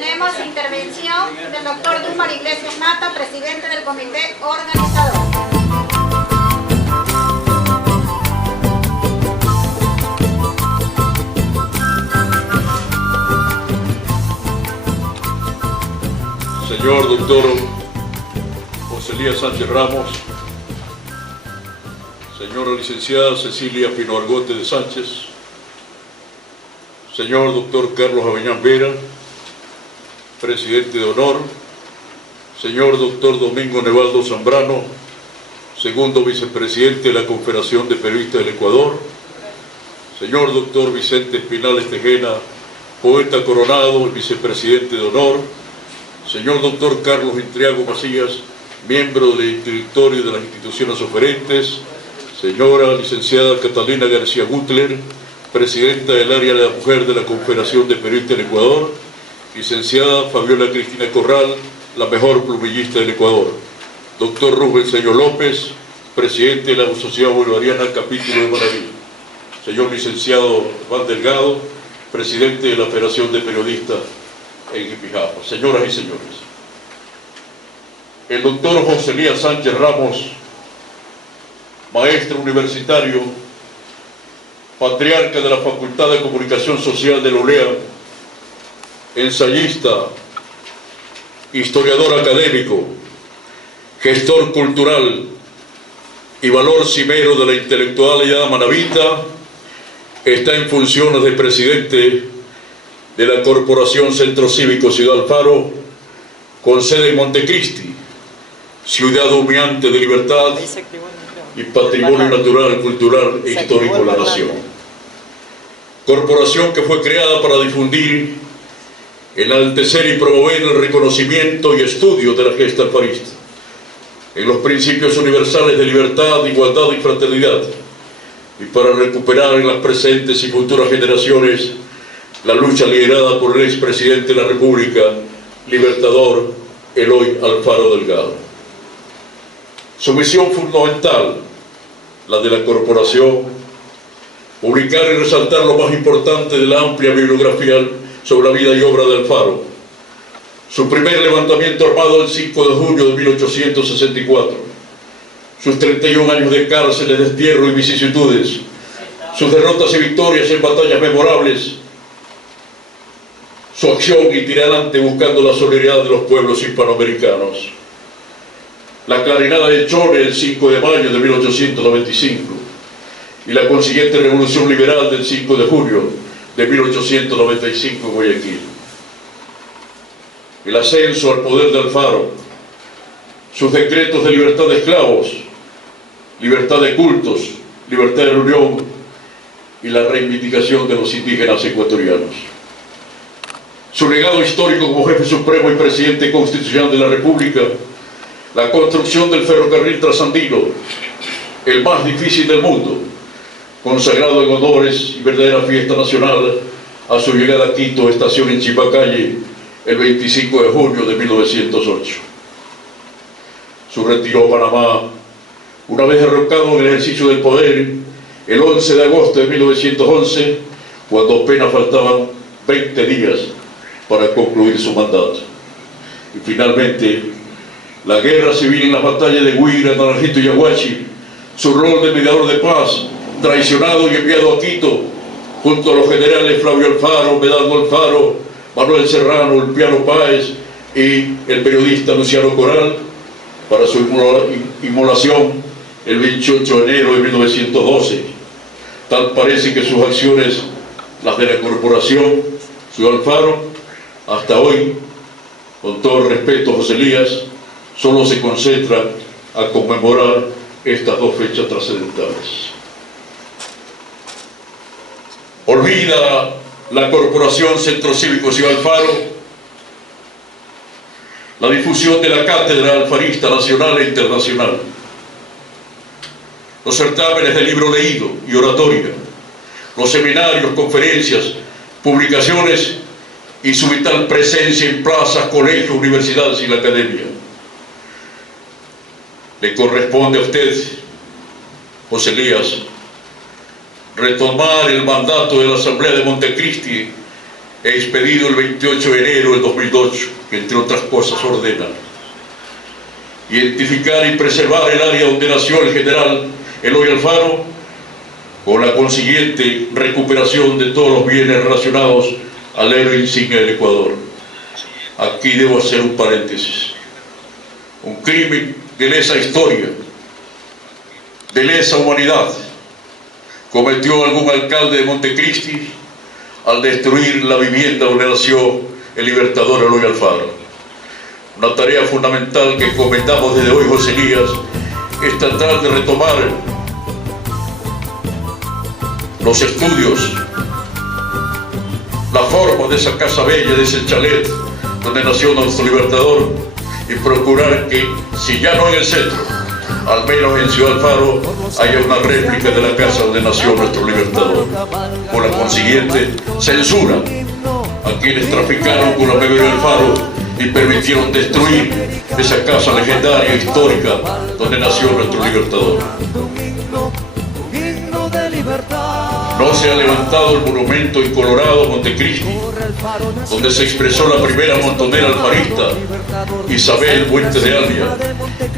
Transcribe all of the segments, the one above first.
tenemos intervención del doctor Dumar Iglesias Mata, presidente del comité organizador. Señor doctor José Elías Sánchez Ramos, señora licenciada Cecilia Pino Argote de Sánchez, señor doctor Carlos Aveñán Vera, presidente de honor, señor doctor Domingo Nevaldo Zambrano, segundo vicepresidente de la Confederación de Periodistas del Ecuador, señor doctor Vicente Espinales Tejena, poeta coronado, el vicepresidente de honor, señor doctor Carlos Intriago Macías, miembro del directorio de las instituciones oferentes, señora licenciada Catalina García Gutler, presidenta del área de la mujer de la Confederación de Periodistas del Ecuador, licenciada Fabiola Cristina Corral, la mejor plumillista del Ecuador, doctor Rubén Sello López, presidente de la Sociedad Bolivariana Capítulo de Manaví, señor licenciado Juan Delgado, presidente de la Federación de Periodistas en Jipijapa, señoras y señores. El doctor José Elías Sánchez Ramos, maestro universitario, patriarca de la Facultad de Comunicación Social de la ULEA, ensayista, historiador académico, gestor cultural y valor cimero de la intelectualidad manavita, está en funciones de presidente de la Corporación Centro Cívico Ciudad Alfaro, con sede en Montecristi, ciudad humeante de libertad y patrimonio natural, cultural e histórico de la nación. Corporación que fue creada para difundir, enaltecer y promover el reconocimiento y estudio de la gesta alfarista, en los principios universales de libertad, igualdad y fraternidad, y para recuperar en las presentes y futuras generaciones la lucha liderada por el expresidente de la República, libertador Eloy Alfaro Delgado. Su misión fundamental, la de la corporación, publicar y resaltar lo más importante de la amplia bibliografía sobre la vida y obra de Alfaro. Su primer levantamiento armado el 5 de junio de 1864, sus 31 años de cárcel, destierro y vicisitudes, sus derrotas y victorias en batallas memorables, su acción itinerante buscando la solidaridad de los pueblos hispanoamericanos, la clarinada de Chone el 5 de mayo de 1895 y la consiguiente revolución liberal del 5 de junio de 1895 en Guayaquil. El ascenso al poder de Alfaro, sus decretos de libertad de esclavos, libertad de cultos, libertad de reunión y la reivindicación de los indígenas ecuatorianos. Su legado histórico como jefe supremo y presidente constitucional de la República, la construcción del ferrocarril trasandino, el más difícil del mundo, consagrado en honores y verdadera fiesta nacional a su llegada a Quito, estación en Chipacalle, el 25 de junio de 1908. Su retiro a Panamá, una vez derrocado en el ejercicio del poder, el 11 de agosto de 1911, cuando apenas faltaban 20 días para concluir su mandato. Y finalmente, la guerra civil en las batallas de Huira, Naranjito y Yaguachi, su rol de mediador de paz, traicionado y enviado a Quito, junto a los generales Flavio Alfaro, Medardo Alfaro, Manuel Serrano, Ulpiano Páez y el periodista Luciano Coral, para su inmolación el 28 de enero de 1912. Tal parece que sus acciones, las de la corporación Ciudad Alfaro, hasta hoy, con todo respeto, José Elías, solo se concentra a conmemorar estas dos fechas trascendentales. Olvida la Corporación Centro Cívico Ciudad Alfaro la difusión de la cátedra alfarista nacional e internacional, los certámenes de libro leído y oratoria, los seminarios, conferencias, publicaciones y su vital presencia en plazas, colegios, universidades y la academia. Le corresponde a usted, José Elías, retomar el mandato de la Asamblea de Montecristi expedido el 28 de enero del 2008, que entre otras cosas ordena identificar y preservar el área donde nació el general Eloy Alfaro, con la consiguiente recuperación de todos los bienes relacionados al héroe insignia del Ecuador. Aquí debo hacer un paréntesis. Un crimen de lesa historia, de lesa humanidad, cometió algún alcalde de Montecristi al destruir la vivienda donde nació el libertador Eloy Alfaro. Una tarea fundamental que encomendamos desde hoy, José Elías, es tratar de retomar los estudios, la forma de esa casa bella, de ese chalet donde nació nuestro libertador, y procurar que, si ya no en el centro, al menos en Ciudad Alfaro, haya una réplica de la casa donde nació nuestro libertador. Por la consiguiente, censura a quienes traficaron con la memoria del Alfaro y permitieron destruir esa casa legendaria, histórica, donde nació nuestro libertador. No se ha levantado el monumento en Colorado, Montecristi, donde se expresó la primera montonera alfarista, Isabel Fuentes de Alvia,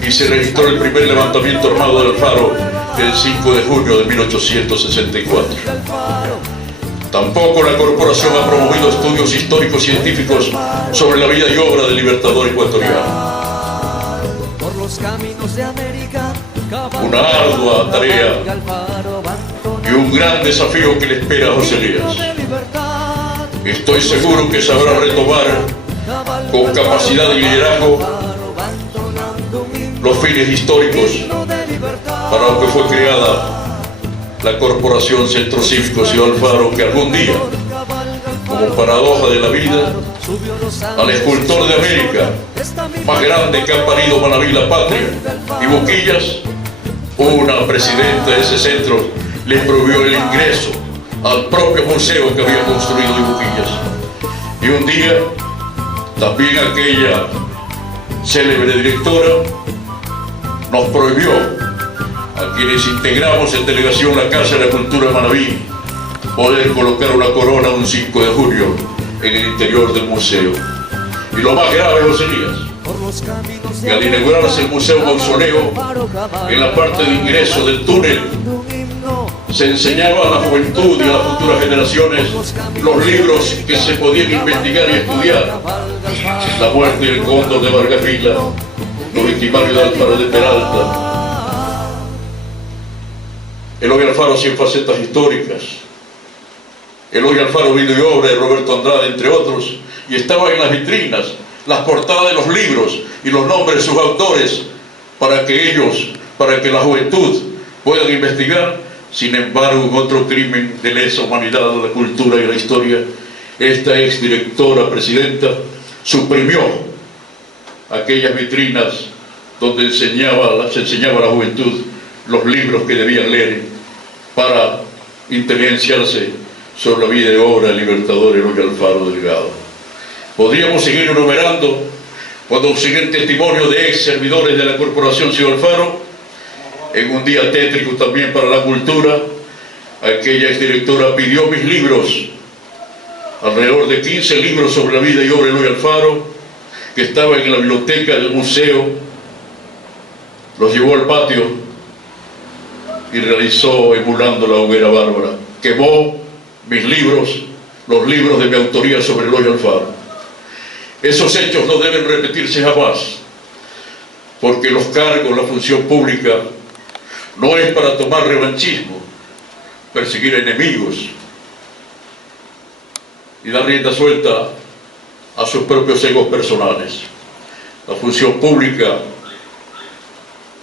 y se registró el primer levantamiento armado del Alfaro el 5 de junio de 1864. Tampoco la corporación ha promovido estudios históricos científicos sobre la vida y obra del libertador ecuatoriano. Una ardua tarea y un gran desafío que le espera a José Elías. Estoy seguro que sabrá retomar con capacidad de liderazgo los fines históricos para lo que fue creada la Corporación Centro Cívico Ciudad Alfaro, que algún día, como paradoja de la vida, al escultor de América más grande que ha parido Manaví, la patria y Boquillas, una presidenta de ese centro le prohibió el ingreso al propio museo que había construido de Boquillas. Y un día, también aquella célebre directora nos prohibió a quienes integramos en delegación la Casa de la Cultura de Manaví poder colocar una corona un 5 de junio en el interior del museo. Y lo más grave, José Elías, que al inaugurarse el Museo Mausoleo, en la parte de ingreso del túnel, se enseñaba a la juventud y a las futuras generaciones los libros que se podían investigar y estudiar: La muerte y el cóndor de Vargas Vila, Los victimarios de Alfaro de Peralta, Eloy Alfaro, 100 facetas históricas, Eloy Alfaro, vida y obra de Roberto Andrade, entre otros, y estaban en las vitrinas las portadas de los libros y los nombres de sus autores para que la juventud puedan investigar. Sin embargo, en otro crimen de lesa humanidad, la cultura y la historia, esta exdirectora presidenta suprimió aquellas vitrinas donde se enseñaba a la juventud los libros que debían leer para inteligenciarse sobre la vida y obra del libertador Eloy Alfaro Delgado. Podríamos seguir enumerando cuando siguen testimonios de ex servidores de la Corporación Ciudad Alfaro. En un día tétrico también para la cultura, aquella exdirectora pidió mis libros, alrededor de 15 libros sobre la vida y obra de Eloy Alfaro, que estaban en la biblioteca del museo, los llevó al patio y realizó, emulando la hoguera bárbara, quemó mis libros, los libros de mi autoría sobre Eloy Alfaro. Esos hechos no deben repetirse jamás, porque los cargos, la función pública, no es para tomar revanchismo, perseguir enemigos y dar rienda suelta a sus propios egos personales. La función pública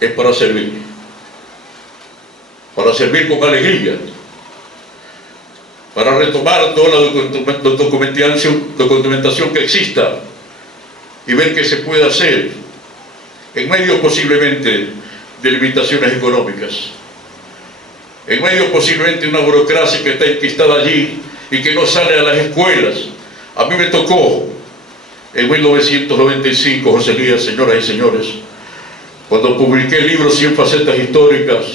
es para servir con alegría, para retomar toda la documentación que exista y ver qué se puede hacer en medio posiblemente de limitaciones económicas, en medio posiblemente de una burocracia que está enquistada allí y que no sale a las escuelas. A mí me tocó en 1995, José Elías, señoras y señores, cuando publiqué el libro 100 facetas históricas,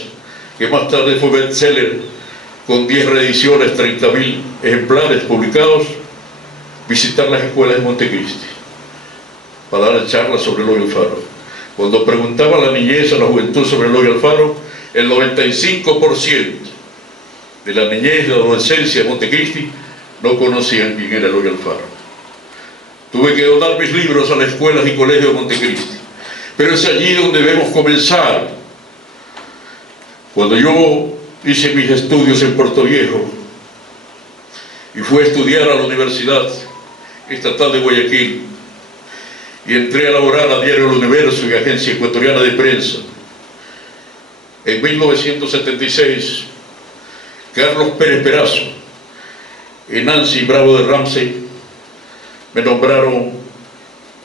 que más tarde fue bestseller, con 10 reediciones, 30.000 ejemplares publicados. visitar las escuelas de Montecristi para dar charlas sobre Eloy Alfaro. Cuando preguntaba a la niñez, a la juventud sobre Eloy Alfaro, el 95% de la niñez y la adolescencia de Montecristi no conocían quién era Eloy Alfaro. Tuve que donar mis libros a las escuelas y colegios de Montecristi, pero es allí donde debemos comenzar. Cuando yo hice mis estudios en Puerto Viejo y fui a estudiar a la Universidad Estatal de Guayaquil y entré a laborar a Diario El Universo y Agencia Ecuatoriana de Prensa, en 1976, Carlos Pérez Perazo y Nancy Bravo de Ramsey me nombraron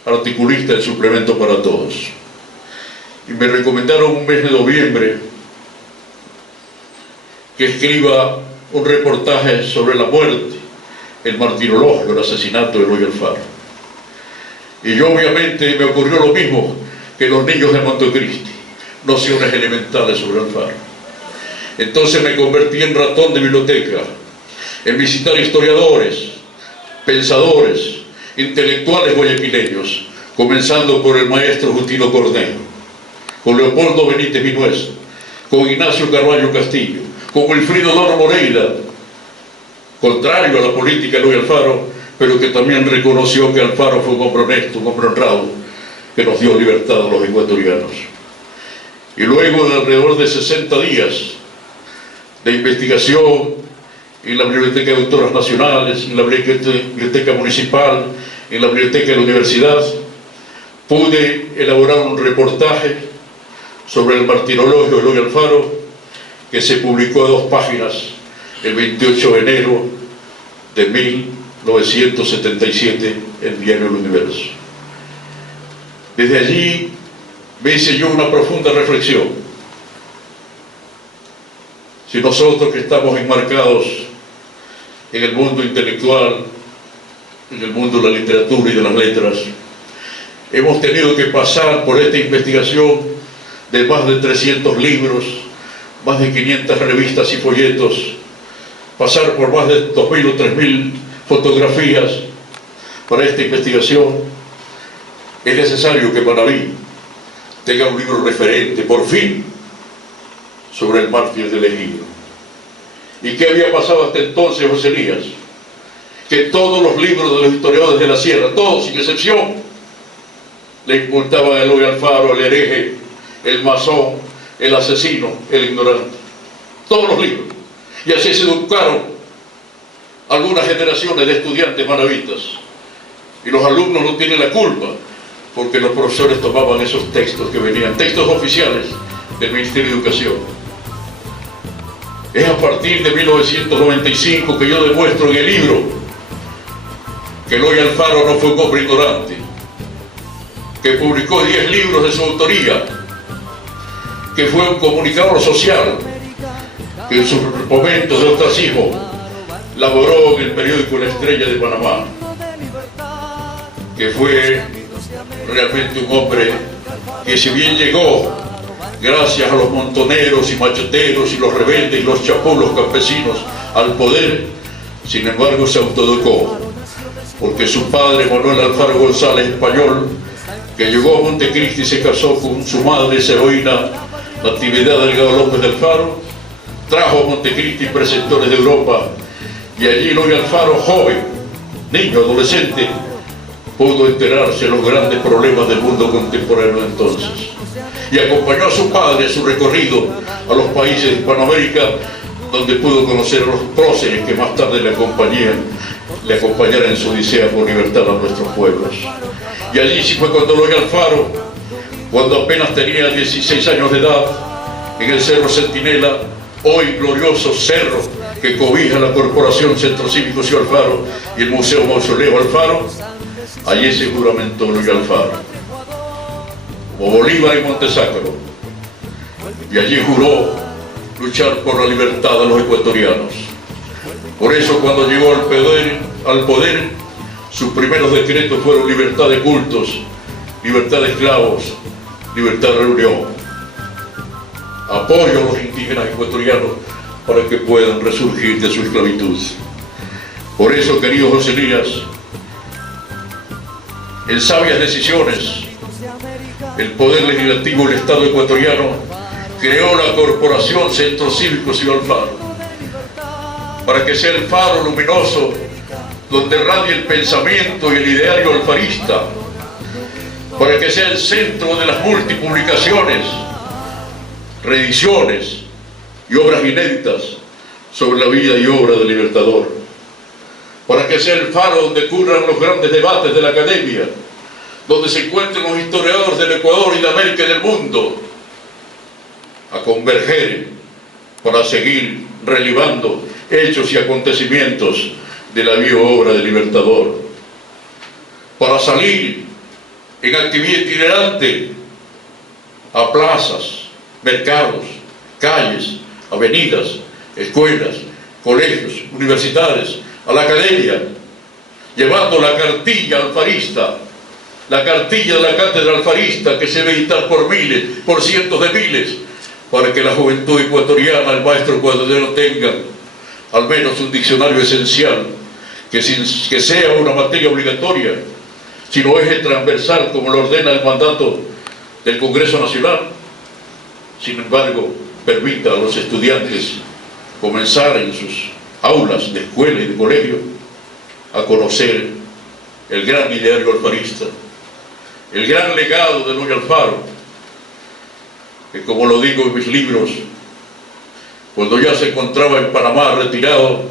articulista del Suplemento para Todos y me recomendaron un mes de noviembre que escriba un reportaje sobre la muerte, el martirologio, el asesinato de Eloy Alfaro. Y yo obviamente me ocurrió lo mismo que los niños de Montecristi, nociones elementales sobre Alfaro. Entonces me convertí en ratón de biblioteca, en visitar historiadores, pensadores, intelectuales guayaquileños, comenzando por el maestro Justino Cornejo, con Leopoldo Benítez Vinuesa, con Ignacio Carvalho Castillo, con Wilfrido Dono Moreira, contrario a la política de Eloy Alfaro, pero que también reconoció que Alfaro fue un hombre honesto, un hombre honrado, que nos dio libertad a los ecuatorianos. Y luego de alrededor de 60 días de investigación en la Biblioteca de Autoras Nacionales, en la Biblioteca Municipal, en la Biblioteca de la Universidad, pude elaborar un reportaje sobre el martirologio de Eloy Alfaro, que se publicó a 2 páginas el 28 de enero de 1977 en Diario El Universo. Desde allí me hice yo una profunda reflexión. Si nosotros que estamos enmarcados en el mundo intelectual, en el mundo de la literatura y de las letras, hemos tenido que pasar por esta investigación de más de 300 libros, más de 500 revistas y folletos, pasar por más de 2.000 o 3.000 fotografías para esta investigación, es necesario que Manabí tenga un libro referente, por fin, sobre el mártir del Ejido. ¿Y qué había pasado hasta entonces, José Elías? Que todos los libros de los historiadores de la Sierra, todos sin excepción, le imputaban a Eloy Alfaro, el hereje, el masón, el asesino, el ignorante. Todos los libros. Y así se educaron algunas generaciones de estudiantes manavitas. Y los alumnos no tienen la culpa, porque los profesores tomaban esos textos que venían, textos oficiales del Ministerio de Educación. Es a partir de 1995 que yo demuestro en el libro que Eloy Alfaro no fue un hombre ignorante, que publicó 10 libros de su autoría, que fue un comunicador social, que en sus momentos de ostracismo laboró en el periódico La Estrella de Panamá, que fue realmente un hombre que, si bien llegó gracias a los montoneros y macheteros y los rebeldes y los chapulos campesinos al poder, sin embargo se autoeducó, porque su padre, Manuel Alfaro González Español, que llegó a Montecristi y se casó con su madre, esa heroína Natividad Delgado López de Alfaro, trajo a Montecristi preceptores de Europa, y allí Eloy Alfaro, joven, niño, adolescente, pudo enterarse de los grandes problemas del mundo contemporáneo entonces, y acompañó a su padre en su recorrido a los países de Hispanoamérica, donde pudo conocer a los próceres que más tarde le acompañaron en su odisea por libertar a nuestros pueblos. Y allí sí fue cuando Eloy Alfaro, cuando apenas tenía 16 años de edad, en el Cerro Centinela, hoy glorioso cerro que cobija la Corporación Centro Cívico Ciudad Alfaro y el Museo Mausoleo Alfaro, allí se juramentó Eloy Alfaro, como Bolívar y Montesacro, y allí juró luchar por la libertad de los ecuatorianos. Por eso, cuando llegó al poder, sus primeros decretos fueron libertad de cultos, libertad de esclavos, libertad de reunión, apoyo a los indígenas ecuatorianos para que puedan resurgir de su esclavitud. Por eso, querido José Elías, en sabias decisiones, el Poder Legislativo del Estado ecuatoriano creó la Corporación Centro Cívico Ciudad Alfaro, para que sea el faro luminoso donde radie el pensamiento y el ideario alfarista, para que sea el centro de las multipublicaciones, reediciones y obras inéditas sobre la vida y obra del Libertador, para que sea el faro donde ocurran los grandes debates de la academia, donde se encuentren los historiadores del Ecuador y de América y del mundo a converger para seguir relevando hechos y acontecimientos de la vida y obra del Libertador, para salir en actividad itinerante a plazas, mercados, calles, avenidas, escuelas, colegios, universidades, a la academia, llevando la cartilla alfarista, la cartilla de la cátedra alfarista que se debe editar por miles, por cientos de miles, para que la juventud ecuatoriana, el maestro ecuatoriano tenga al menos un diccionario esencial, que sea una materia obligatoria, sino eje transversal como lo ordena el mandato del Congreso Nacional. Sin embargo, permita a los estudiantes comenzar en sus aulas de escuela y de colegio a conocer el gran ideario alfarista, el gran legado de Eloy Alfaro, que, como lo digo en mis libros, cuando ya se encontraba en Panamá retirado,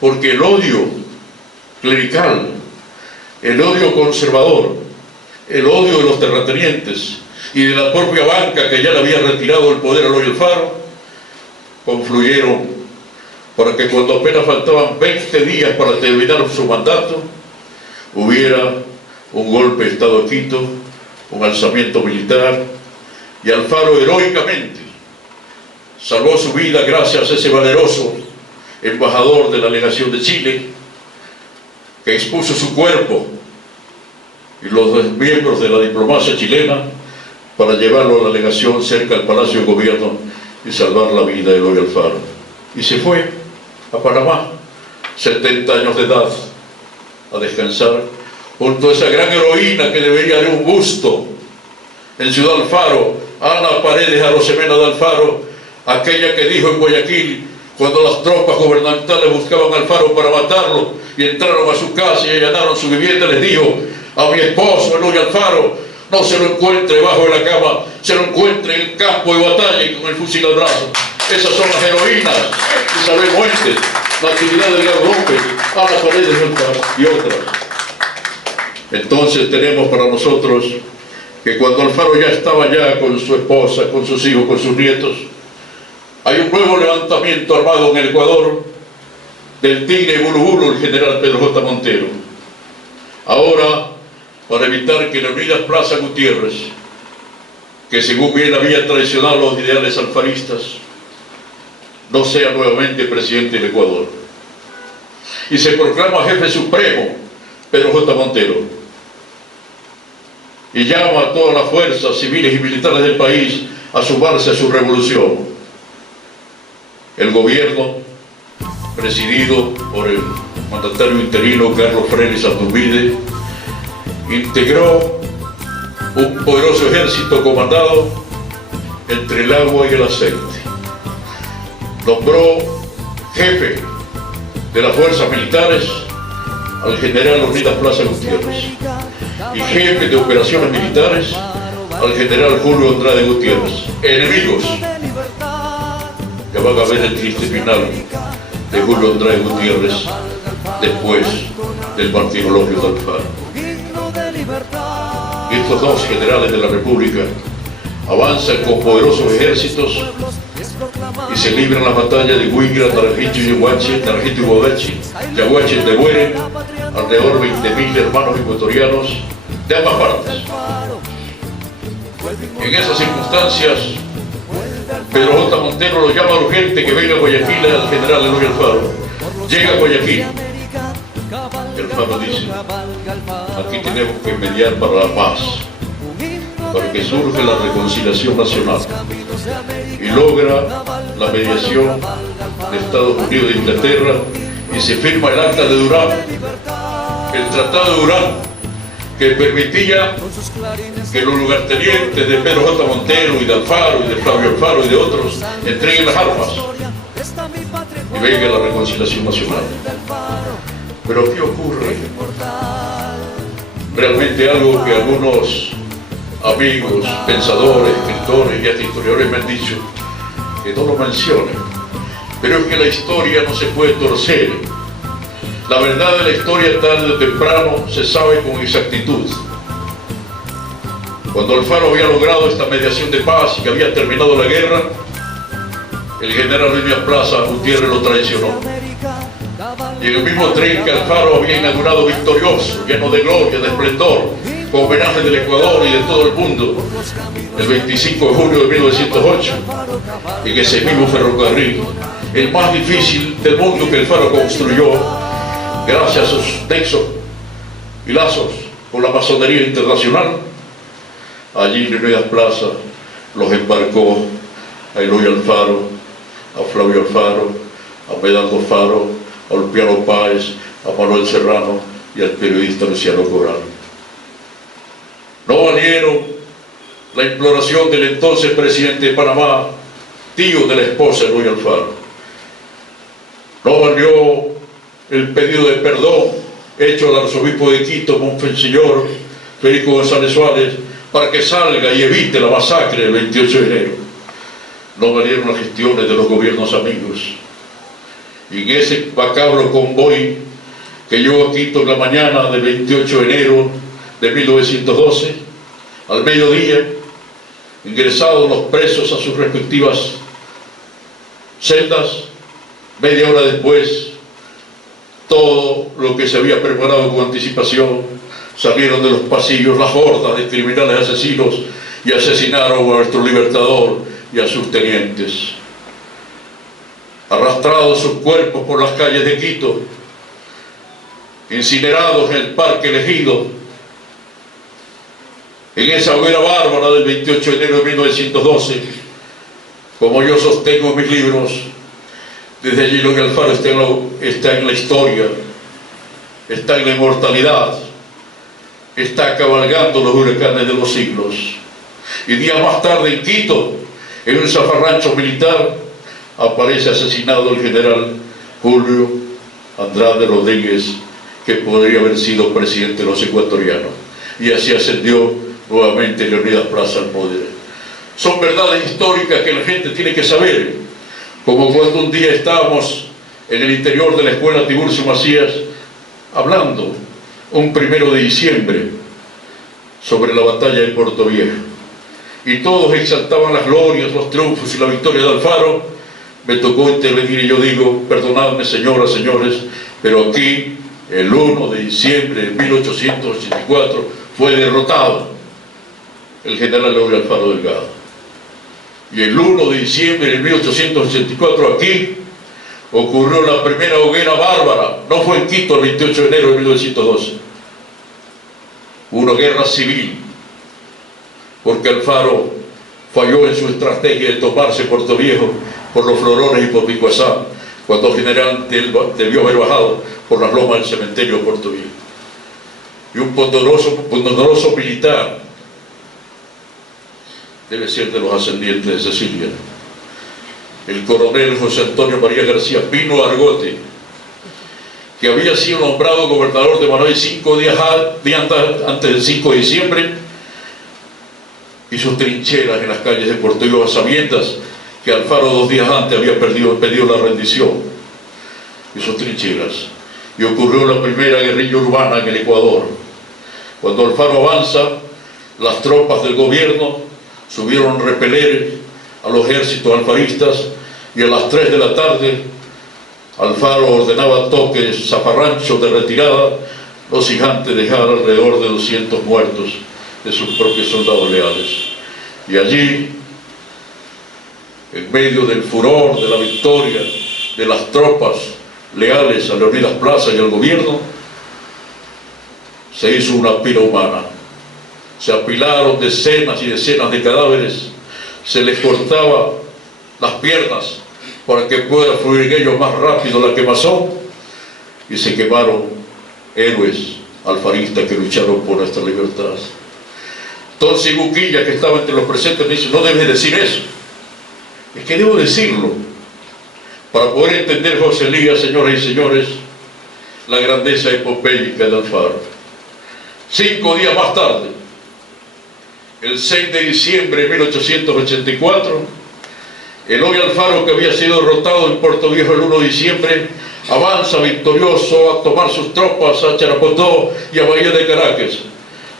porque el odio clerical, el odio conservador, el odio de los terratenientes y de la propia banca que ya le había retirado el poder a Eloy Alfaro, confluyeron para que, cuando apenas faltaban 20 días para terminar su mandato, hubiera un golpe de Estado de Quito, un alzamiento militar, y Alfaro heroicamente salvó su vida gracias a ese valeroso embajador de la legación de Chile, que expuso su cuerpo y los miembros de la diplomacia chilena para llevarlo a la legación cerca del Palacio de Gobierno y salvar la vida de Eloy Alfaro. Y se fue a Panamá, 70 años de edad, a descansar junto a esa gran heroína que debería haber un busto en Ciudad Alfaro, Ana Paredes Arosemena de Alfaro, aquella que dijo en Guayaquil, cuando las tropas gubernamentales buscaban a Alfaro para matarlo y entraron a su casa y allanaron su vivienda, les dijo: a mi esposo Eloy Alfaro no se lo encuentre debajo de la cama, se lo encuentre en el campo de batalla y con el fusil al brazo. Esas son las heroínas, Isabel Muentes, Natividad Delgado López, Ana Paredes y otras. Entonces tenemos para nosotros que cuando Alfaro ya estaba ya con su esposa, con sus hijos, con sus nietos, hay un nuevo levantamiento armado en el Ecuador del tigre Bulubulu, el general Pedro J. Montero. Ahora, para evitar que Leonidas Plaza Gutiérrez, que según bien había traicionado los ideales alfaristas, no sea nuevamente presidente del Ecuador, y se proclama jefe supremo Pedro J. Montero, y llama a todas las fuerzas civiles y militares del país a sumarse a su revolución. El gobierno, presidido por el mandatario interino Carlos Freire Santurbide, integró un poderoso ejército comandado entre el agua y el aceite. Nombró jefe de las fuerzas militares al general Leonidas Plaza Gutiérrez y jefe de operaciones militares al general Julio Andrade Gutiérrez. Enemigos que van a ver el triste final de Julio Andrade Gutiérrez después del martirologio de Alfaro. Estos dos generales de la República avanzan con poderosos ejércitos y se libran las batallas de Huigra, Naranjito y Yaguachi, Naranjito y Bodachi, Yaguachi y Tehuere, alrededor de 20.000 hermanos ecuatorianos de ambas partes. En esas circunstancias, Pedro J. Montero lo llama urgente que venga a Guayaquil al general Eloy Alfaro. Llega a Guayaquil. Alfaro dice: aquí tenemos que mediar para la paz, para que surja la reconciliación nacional, y logra la mediación de Estados Unidos e Inglaterra, y se firma el Acta de Durán, el Tratado de Durán, que permitía que los lugartenientes de Pedro J. Montero y de Alfaro y de Flavio Alfaro y de otros entreguen las armas y venga la reconciliación nacional. Pero ¿qué ocurre? Realmente algo que algunos amigos, pensadores, escritores y hasta historiadores me han dicho, que no lo mencionen, pero es que la historia no se puede torcer. La verdad de la historia tarde o temprano se sabe con exactitud. Cuando Alfaro había logrado esta mediación de paz y que había terminado la guerra, el general Elías Plaza Gutiérrez lo traicionó. Y en el mismo tren que Alfaro había inaugurado victorioso, lleno de gloria, de esplendor, con homenaje del Ecuador y de todo el mundo, el 25 de junio de 1908, en ese mismo ferrocarril, el más difícil del mundo que Alfaro construyó, gracias a sus nexos y lazos con la masonería internacional, allí en Elías Plaza los embarcó a Eloy Alfaro, a Flavio Alfaro, a Medardo Faro, a Ulpiano Páez, a Manuel Serrano y al periodista Luciano Corral. No valieron la imploración del entonces presidente de Panamá, tío de la esposa de Eloy Alfaro. No valió el pedido de perdón hecho al arzobispo de Quito, Monseñor Federico González Suárez, para que salga y evite la masacre del 28 de enero. No valieron las gestiones de los gobiernos amigos. Y en ese macabro convoy que llegó a Quito en la mañana del 28 de enero de 1912, al mediodía, ingresados los presos a sus respectivas celdas, media hora después, todo lo que se había preparado con anticipación, salieron de los pasillos las hordas de criminales asesinos y asesinaron a nuestro libertador y a sus tenientes. Arrastrados sus cuerpos por las calles de Quito, incinerados en el Parque Elegido, en esa hoguera bárbara del 28 de enero de 1912, como yo sostengo en mis libros, desde allí lo que Alfaro está en la historia, está en la inmortalidad, está cabalgando los huracanes de los siglos. Y días más tarde en Quito, en un zafarrancho militar, aparece asesinado el general Julio Andrade Rodríguez, que podría haber sido presidente de los ecuatorianos. Y así ascendió nuevamente Leonidas Plaza al poder. Son verdades históricas que la gente tiene que saber, como cuando un día estábamos en el interior de la escuela Tiburcio Macías hablando, un 1 de diciembre, sobre la batalla de Puerto Viejo, y todos exaltaban las glorias, los triunfos y la victoria de Alfaro. Me tocó intervenir y yo digo, perdonadme señoras, señores, pero aquí el 1 de diciembre de 1884 fue derrotado el general Eloy Alfaro Delgado. Y el 1 de diciembre de 1884 aquí ocurrió la primera hoguera bárbara, no fue en Quito el 28 de enero de 1912, una guerra civil, porque Alfaro falló en su estrategia de tomarse Puerto Viejo por los Florones y por Picuazá, cuando el general debió haber bajado por las lomas del cementerio de Puerto Viejo. Y un poderoso militar, debe ser de los ascendientes de Cecilia, el coronel José Antonio María García Pino Argote, que había sido nombrado gobernador de Manoel 5 días antes del 5 de diciembre, hizo trincheras en las calles de Puerto Viejo a sabiendas que Alfaro 2 días antes había pedido la rendición. Hizo trincheras. Y ocurrió la primera guerrilla urbana en el Ecuador. Cuando Alfaro avanza, las tropas del gobierno subieron a repeler a los ejércitos alfaristas, y a las 3 de la tarde Alfaro ordenaba toques zafarranchos de retirada, no sin antes dejar alrededor de 200 muertos de sus propios soldados leales. Y allí, en medio del furor, de la victoria de las tropas leales a Leonidas Plaza y al gobierno, se hizo una pira humana. Se apilaron decenas y decenas de cadáveres, se les cortaba las piernas para que pueda fluir en ellos más rápido la quemazón, y se quemaron héroes alfaristas que lucharon por nuestra libertad. Entonces Buquilla, que estaba entre los presentes, me dice: no debes decir eso. Es que debo decirlo para poder entender, José Elías, señoras y señores, la grandeza epopélica de Alfaro. 5 días más tarde, el 6 de diciembre de 1884, Eloy Alfaro, que había sido derrotado en Puerto Viejo el 1 de diciembre, avanza victorioso a tomar sus tropas a Charapotó y a Bahía de Caracas.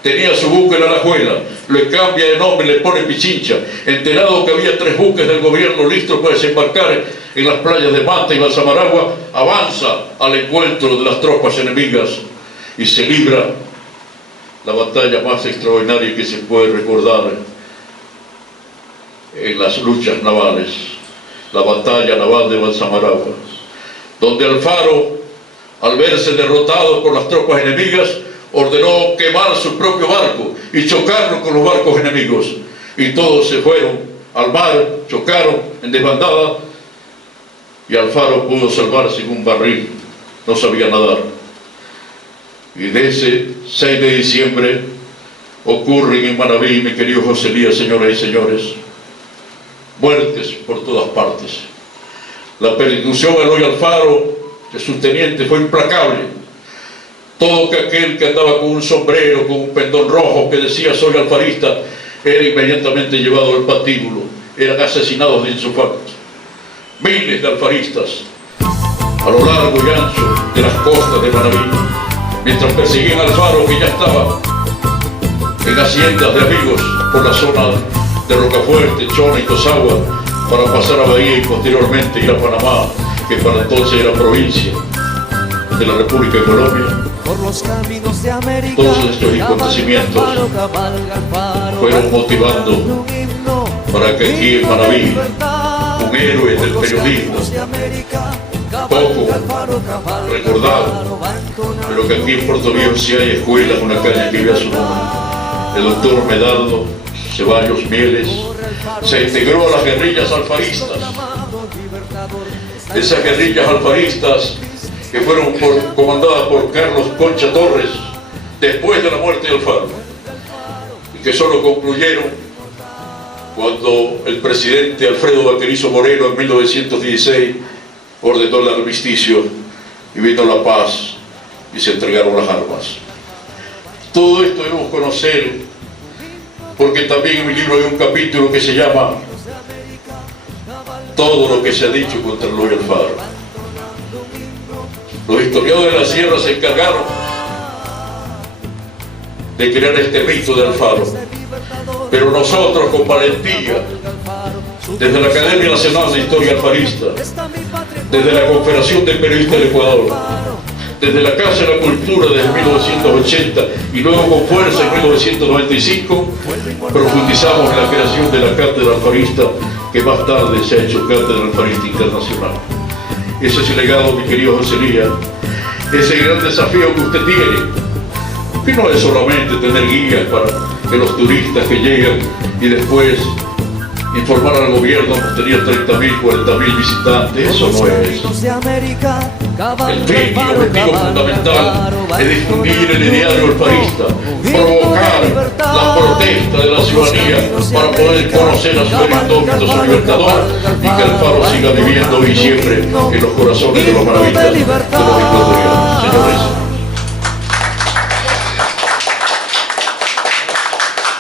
Tenía su buque en Alajuela, le cambia de nombre, le pone Pichincha, enterado que había 3 buques del gobierno listos para desembarcar en las playas de Manta y Balsamaragua, avanza al encuentro de las tropas enemigas y se libra la batalla más extraordinaria que se puede recordar en las luchas navales, la batalla naval de Balsamaragua, donde Alfaro, al verse derrotado por las tropas enemigas, ordenó quemar su propio barco y chocarlo con los barcos enemigos, y todos se fueron al mar, chocaron en desbandada, y Alfaro pudo salvarse en un barril, no sabía nadar. Y de ese 6 de diciembre ocurren en Manabí, mi querido José Elías, señoras y señores, muertes por todas partes. La persecución a Eloy Alfaro, de su teniente, fue implacable. Todo aquel que andaba con un sombrero, con un pendón rojo que decía soy alfarista, era inmediatamente llevado al patíbulo, eran asesinados de insufacto. Miles de alfaristas a lo largo y ancho de las costas de Manabí, mientras perseguían a Alfaro, que ya estaba en haciendas de amigos por la zona de Rocafuerte, Chona y Tosagua, para pasar a Bahía y posteriormente ir a Panamá, que para entonces era provincia de la República de Colombia. Todos estos acontecimientos fueron motivando para que aquí en Manabí, un héroe del periodismo, poco recordado, pero que aquí en Puerto Viejo sí hay escuelas, una calle que lleva su nombre, el doctor Medardo Ceballos Mieles, se integró a las guerrillas alfaristas. Esas guerrillas alfaristas que fueron comandadas por Carlos Concha Torres después de la muerte de Alfaro, y que solo concluyeron cuando el presidente Alfredo Vaquerizo Moreno en 1916 ordenó el armisticio y vino la paz y se entregaron las armas. Todo esto debemos conocer, porque también en mi libro hay un capítulo que se llama Todo lo que se ha dicho contra Eloy Alfaro. Los historiadores de la sierra se encargaron de crear este mito de Alfaro, pero nosotros con valentía, desde la Academia Nacional de Historia Alfarista, desde la Confederación de Periodistas del Ecuador, desde la Casa de la Cultura desde 1980 y luego con fuerza en 1995, profundizamos en la creación de la Cátedra Alfarista, que más tarde se ha hecho Cátedra Alfarista Internacional. Ese es el legado, mi querido José Elías, ese gran desafío que usted tiene, que no es solamente tener guías para que los turistas que llegan y después informar al gobierno que tenía 30.000, 40.000 visitantes, eso no es. El fin y objetivo fundamental es difundir el ideario alfarista, provocar la protesta de la ciudadanía para poder conocer a su indómito, su libertador, y que Alfaro siga viviendo hoy y siempre en los corazones de los maravillas de los ecuatorianos.